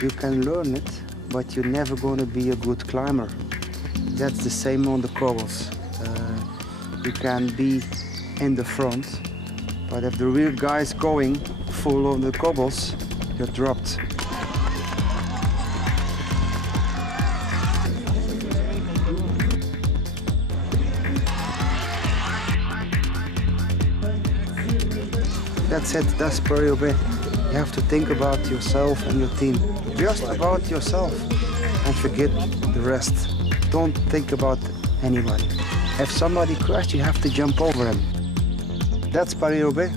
You can learn it, but you're never going to be a good climber. That's the same on the cobbles. You can be in the front, but if the rear guy is going full on the cobbles, you're dropped. That's it, that's Paris-Roubaix. You have to think about yourself and your team. Just about yourself and forget the rest. Don't think about anybody. If somebody crashed, you have to jump over him. That's Paris-Roubaix.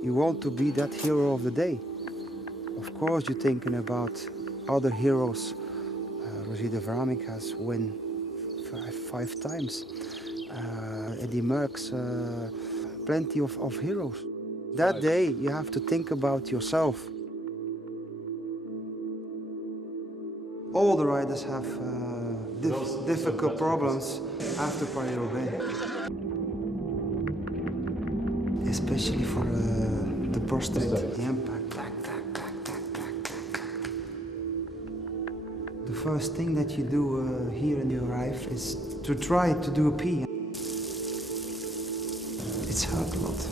You want to be that hero of the day. Of course, you're thinking about other heroes. Roger de Vlaming has won five times. Eddie Merckx, plenty of heroes. That day, you have to think about yourself. All the riders have difficult problems after Paris-Roubaix. Especially for the prostate, the impact. The first thing that you do here when you arrive is to try to do a pee. It's hurt a lot.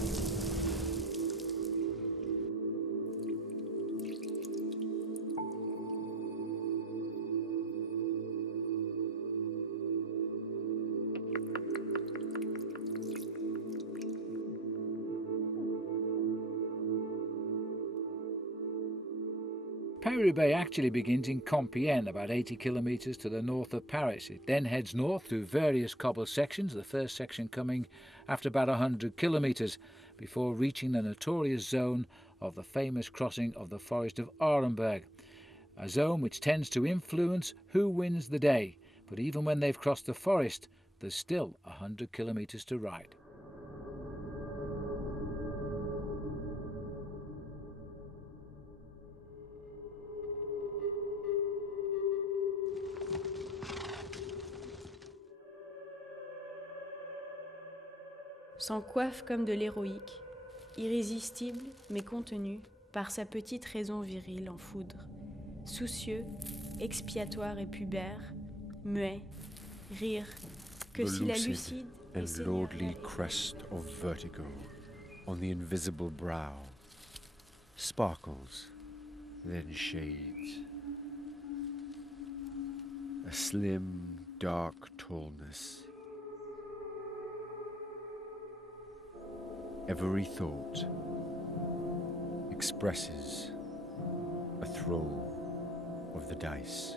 Paris-Roubaix actually begins in Compiègne, about 80 kilometres to the north of Paris. It then heads north through various cobble sections, the first section coming after about 100 kilometres, before reaching the notorious zone of the famous crossing of the forest of Arenberg, a zone which tends to influence who wins the day. But even when they've crossed the forest, there's still 100 kilometres to ride. S'en coiffe comme de l'héroïque, irrésistible mais contenu par sa petite raison virile en foudre, soucieux, expiatoire et pubère, muet, rire, que si la lucide and lordly crest of vertigo on the invisible brow, sparkles, then shades. A slim, dark tallness. Every thought expresses a throw of the dice.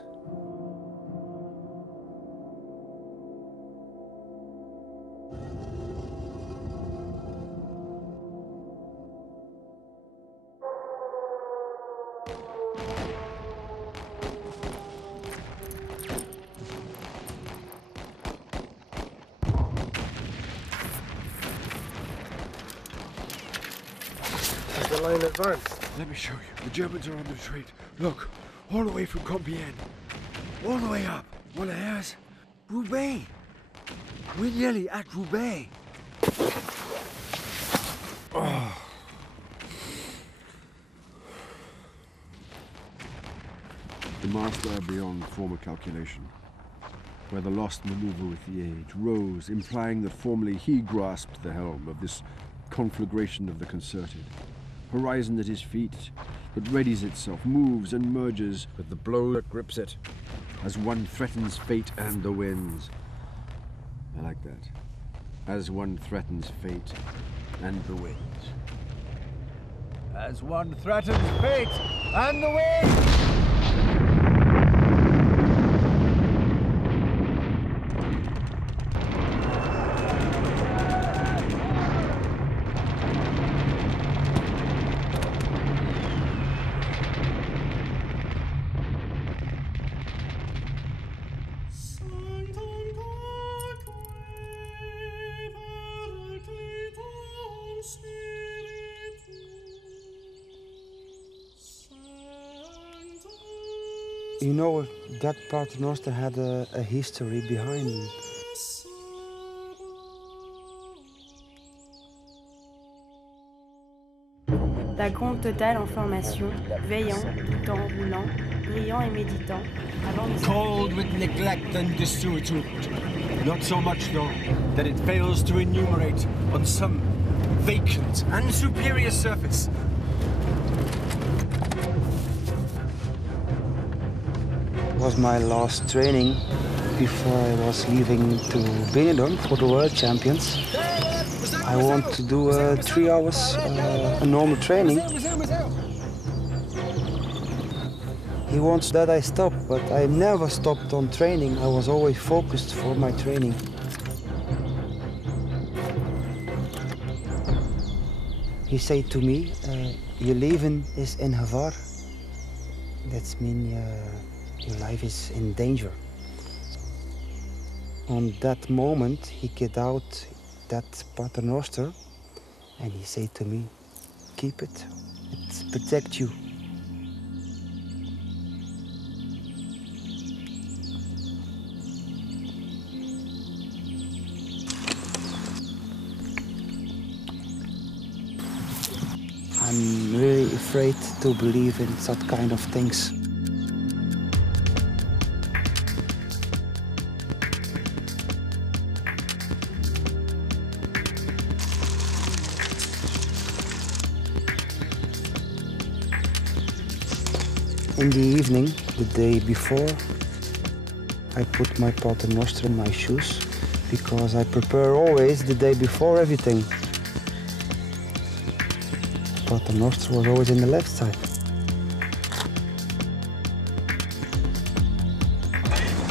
The line advanced. Let me show you. The Germans are on the retreat. Look, all the way from Compiègne. All the way up. Well, there's Roubaix. We're nearly at Roubaix. Oh. The master beyond former calculation, where the lost maneuver with the age rose, implying that formerly he grasped the helm of this conflagration of the concerted. Horizon at his feet, that readies itself, moves and merges with the blow that grips it, as one threatens fate and the winds. I like that. As one threatens fate and the winds. As one threatens fate and the winds! You know, that paternoster had a history behind it. Ta compte totale en formation, veillant, doutant, roulant, brillant et méditant, avant de Cold with neglect and desuetude. Not so much, though, that it fails to enumerate on some vacant and superior surface. It was my last training before I was leaving to Benidorm for the World Champions. I want to do 3 hours a normal training. He wants that I stop, but I never stopped on training. I was always focused for my training. He said to me, "Your leven is in gevaar." That means your life is in danger. On that moment, he get out that paternoster and he said to me, "Keep it, it protects you." I'm really afraid to believe in such kind of things. In the evening, the day before, I put my paternoster in my shoes because I prepare always the day before everything. Paternoster was always in the left side.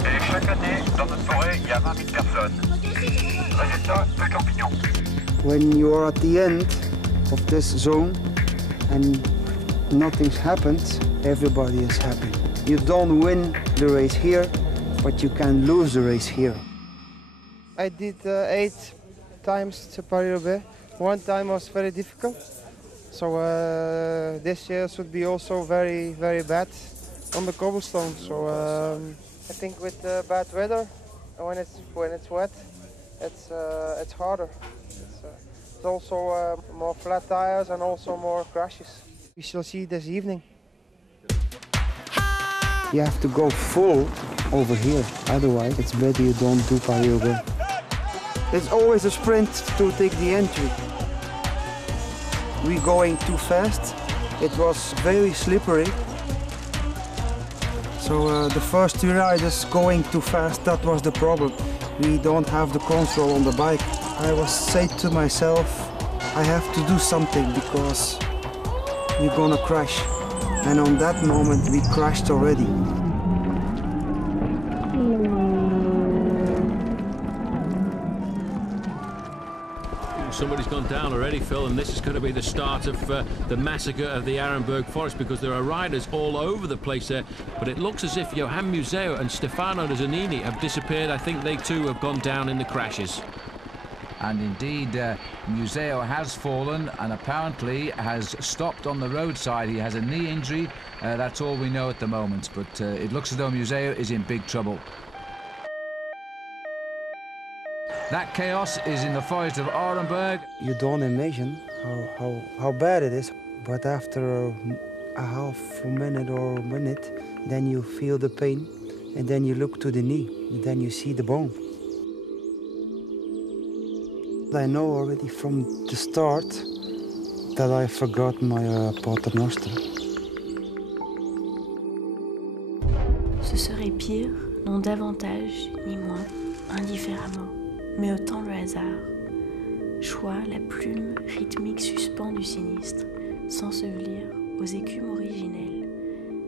Et chaque année, dans notre forêt, il y a 20 000 personnes. Résultat, peu de champignons. When you are at the end of this zone and nothing's happened, everybody is happy. You don't win the race here, but you can lose the race here. I did 8 times to Paris-Roubaix. One time was very difficult. So this year should be also very, very bad on the cobblestone. So I think with bad weather, when it's wet, it's harder. It's also more flat tires and also more crashes. We shall see this evening. You have to go full over here, otherwise it's better you don't do Paris-Roubaix. It's always a sprint to take the entry. We're going too fast. It was very slippery. So the first 2 riders going too fast, that was the problem. We don't have the control on the bike. I was saying to myself, I have to do something because we're gonna crash. And on that moment we crashed already. Somebody's gone down already, Phil, and this is going to be the start of the massacre of the Arenberg Forest, because there are riders all over the place there. But it looks as if Johan Museo and Stefano De Zanini have disappeared. I think they too have gone down in the crashes. And indeed, Museo has fallen and apparently has stopped on the roadside. He has a knee injury. That's all we know at the moment. But it looks as though Museo is in big trouble. That chaos is in the forest of Arenberg. You don't imagine how bad it is, but after a half a minute or a minute, then you feel the pain, and then you look to the knee, and then you see the bone. I know already from the start that I forgot my paternoster. Ce serait pire, non davantage, ni moins, indifféremment, mais autant le hasard. Choix, la plume rythmique suspend du sinistre, s'ensevelir aux écumes originelles.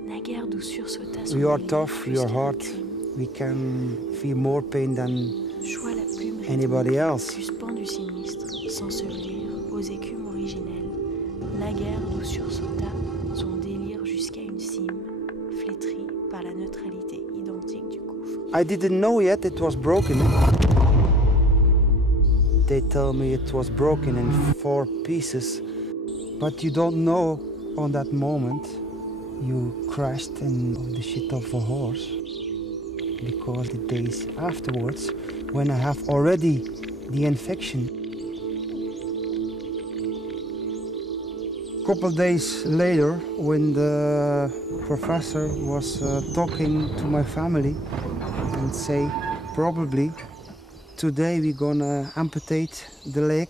Naguère d'où sursauta son We are lit tough, we are jusqu'à la hard. crime. We can feel more pain than Choix, la plume anybody rythmique else. suspend du sinistre, s'ensevelir aux écumes originelles. Naguère d'où sursauta son délire jusqu'à une cime, flétrie par la neutralité identique du gouffre. I didn't know yet it was broken. They tell me it was broken in 4 pieces, but you don't know on that moment you crashed in the shit of a horse, because the days afterwards, when I have already the infection, couple days later, when the professor was talking to my family and say, probably today we're gonna amputate the leg.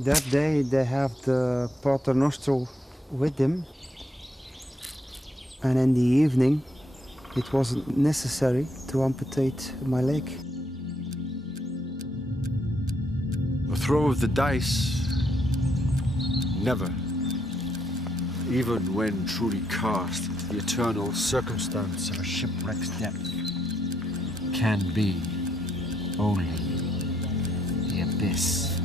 That day they have the Pater Noster with them, and in the evening it wasn't necessary to amputate my leg. A throw of the dice, never. Even when truly cast into the eternal circumstance of a shipwreck's depth, can be only the abyss.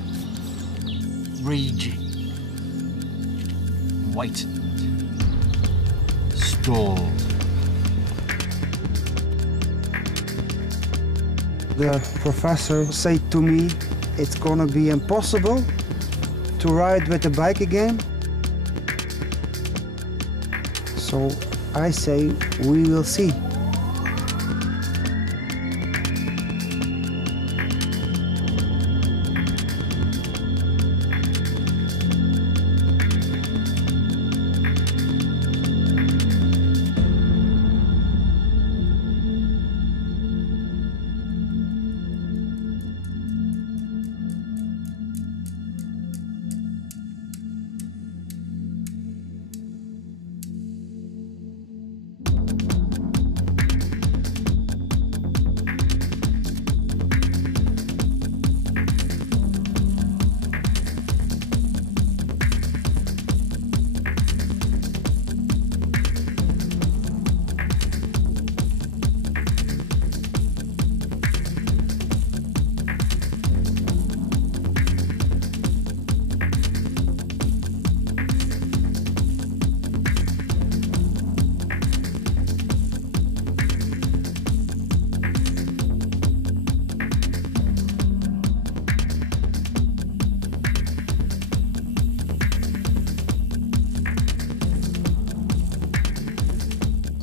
Raging, whitened, stalled. The professor said to me, it's gonna be impossible to ride with the bike again. So I say, we will see.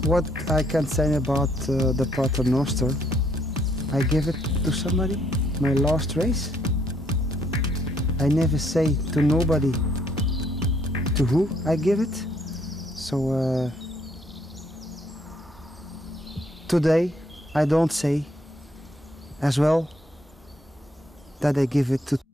What I can say about the Pater Noster, I give it to somebody, my last race. I never say to nobody to who I give it. So today I don't say as well that I give it to